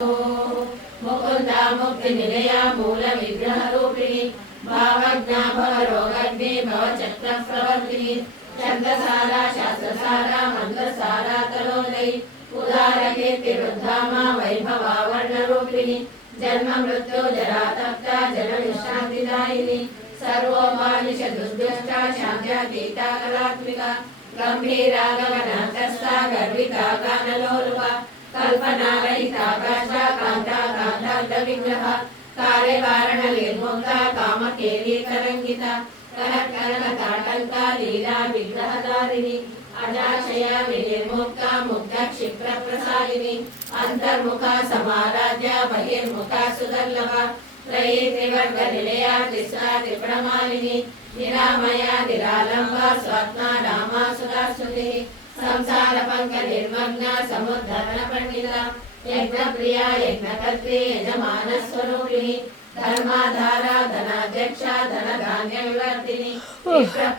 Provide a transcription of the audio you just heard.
मुकुन्दा मुक्ति निलया मूल विग्रह रूपिणी भावज्ञा भवरोगग्नि भवचक्र प्रवर्तिनी छन्दसारा शास्त्रसारा मन्त्रसारा तनोदयी उदार कीर्तिरुद्धामा वैभवा वर्णरूपिणी जन्म मृत्यु जरा तप्ता जनविश्रान्तिदायिनी सर्वोपानिष दुष्टा शान्त्यातीता कलात्मिका गम्भीरा गगनान्तस्था गर्विता गानलोलुपा कल्पना रहिताकाशा कांता कांतार्थ विग्रह कार्यकारण निर्मुक्ता कामकेली तरंगिता कनक कनक ताटंका लीला विग्रहधारिणी अजाशया विनिर्मुक्ता मुक्त क्षिप्र प्रसादिनी अंतर्मुखा समाराध्या बहिर्मुखा सुदर्लभा त्रयी त्रिवर्ग निलया तिस्रा त्रिप्रमालिनी निरामया निरालंबा स्वात्मा नामा सुधास्तुति संसार पंक निर्मग्न समुद्धरण पंडिता यज्ञ प्रिया यज्ञ कर्त्री यजमान स्वरूपिणी धर्माधारा धनाध्यक्षा धन धान्य विवर्तिनी प्रिया